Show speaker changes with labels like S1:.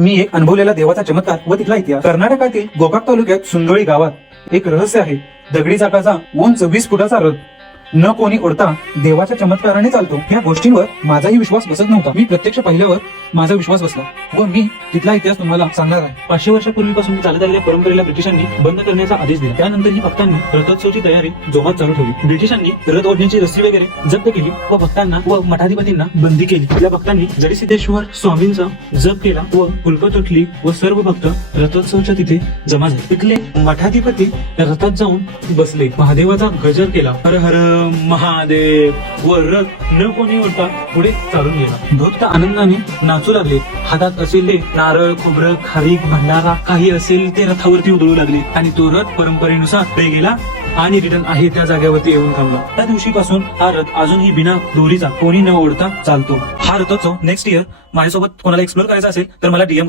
S1: मी एक अनुभवलेला देवाचा चमत्कार व तिथला इतिहास. कर्नाटकातील गोकाक तालुक्यात सुंदोळी गावात एक रहस्य आहे. दगडी चाकाचा उंच वीस फुटाचा रथ. न कोणी ओढता देवाच्या चमत्काराने चालतो. या गोष्टींवर माझाही विश्वास बसत नव्हता. मी प्रत्यक्ष पाहिल्यावर माझा विश्वास बसला. व मी तिथला इतिहास तुम्हाला सांगणार आहे.
S2: पाचशे वर्षापूर्वीपासून चालत आलेल्या परंपरेला ब्रिटिशांनी बंद करण्याचा आदेश दिला. त्यानंतर ही भक्तांनी रथोत्सवची तयारी जोमात चालू ठेवली. ब्रिटिशांनी रथ ओढण्याची रस्सी वगैरे जप्त केली व भक्तांना व मठाधिपतींना बंदी केली. या भक्तांनी जडसिद्धेश्वर स्वामींचा जप केला व फुलकं तुटली व सर्व भक्त रथोत्सवच्या तिथे जमा झाले. तिथले मठाधिपती रथात जाऊन बसले. महादेवाचा गजर केला. हर हर महादेव व रथ न कोणी ओढता पुढे चालून गेला. भक्त आनंदाने नाचू लागले. हातात असलेले नारळ खोबरं खारीक भंडारा काही असेल ते रथावरती उधळू लागले. आणि तो रथ परंपरेनुसार पुढे गेला आणि रिटर्न आहे त्या जागेवरती येऊन थांबला. त्या दिवशीपासून हा रथ अजूनही बिना दोरीचा कोणी न ओढता चालतो. हा रथोत्सव नेक्स्ट इयर माझ्यासोबत कोणाला एक्सप्लोर करायचा असेल तर मला डीएम